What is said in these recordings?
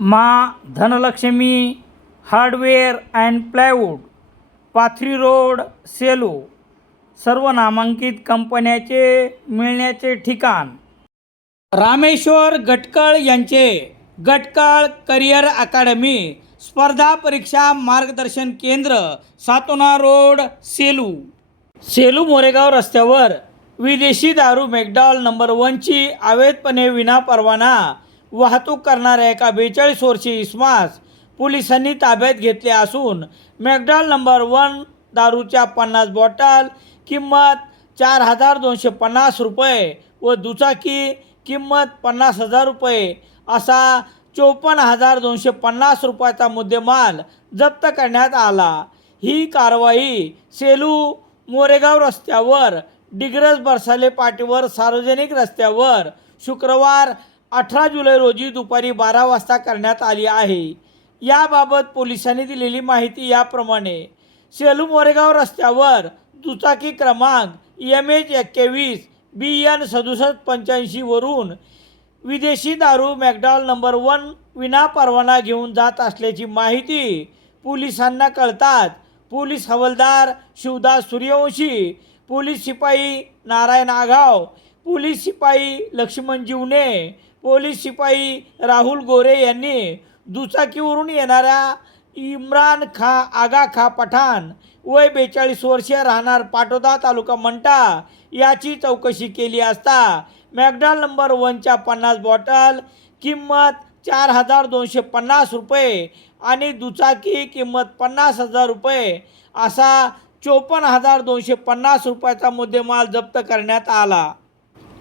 मा Dhanlakshmi hardware and plywood Pathri road Selu सर्व नामांकित कंपन्याचे मिळण्याचे ठिकाण. रामेश्वर गटकळ यांचे गटकळ करिअर अकादमी स्पर्धा परीक्षा मार्गदर्शन केंद्र सातोना रोड सेलू. सेलू मोरेगाव रस्त्यावर विदेशी दारू मॅकडॉल नंबर वनची अवैधपणे विनापरवाना वाहतूक करणाऱ्या एका बेचाळीस वर्षीय इसमास पोलिसांनी ताब्यात घेतले असून मॅकडॉल नंबर वन दारूच्या पन्नास बॉटल किंमत चार हजार दोनशे पन्नास रुपये व दुचाकी किंमत पन्नास हजार रुपये असा चोपन्न हजार दोनशे पन्नास रुपयाचा मुद्देमाल जप्त करण्यात आला. ही कारवाई सेलू मोरेगाव रस्त्यावर डिग्रस बरसाले पाटीवर सार्वजनिक रस्त्यावर शुक्रवार अठरा जुलै रोजी दुपारी बारा वाजता करण्यात आली आहे. याबाबत पोलिसांनी दिलेली माहिती याप्रमाणे सेलू मोरेगाव रस्त्यावर दुचाकी क्रमांक एम एच एक्केवीस बी एन सदुसष्ट पंच्याऐंशीवरून विदेशी दारू मॅकडॉल नंबर वन विनापरवाना घेऊन जात असल्याची माहिती पोलिसांना कळतात पोलीस हवालदार शिवदास सूर्यवंशी पोलीस शिपाई नारायण आघाव पोलीस शिपाई लक्ष्मण जीवने पोलीस शिपाई राहुल गोरे यांनी दुचाकीवरून येणाऱ्या इम्रान खा आगा खा पठाण वय बेचाळीस वर्षीय राहणार पाटोदा तालुका मंटा याची चौकशी केली असता मॅकडॉल नंबर वनच्या पन्नास बॉटल किंमत चार हजार दोनशे पन्नास रुपये आणि दुचाकी किंमत पन्नास हजार रुपये असा चोपन्न हजार दोनशे पन्नास रुपयाचा मुद्देमाल जप्त करण्यात आला.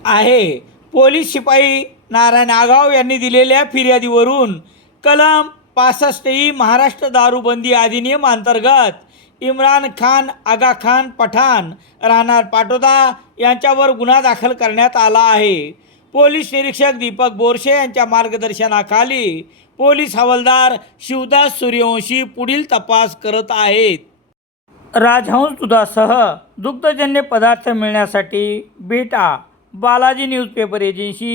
आहे. पोलीस शिपाई नारायण आगाव यांनी दिलेल्या फिर्यादीवरून कलम पासष्ट ई महाराष्ट्र दारूबंदी अधिनियम अंतर्गत इम्रान खान आगा खान पठाण राहणार पाटोदा यांच्यावर गुन्हा दाखल करण्यात आला आहे. पोलीस निरीक्षक दीपक बोरशे यांच्या मार्गदर्शनाखाली पोलीस हवालदार शिवदास सूर्यवंशी पुढील तपास करत आहेत. राजहंस दुधासह दुग्धजन्य पदार्थ मिळण्यासाठी बेटा Balaji newspaper agency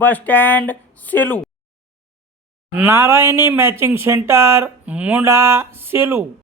bus stand Selu. Narayani matching centre Munda Selu.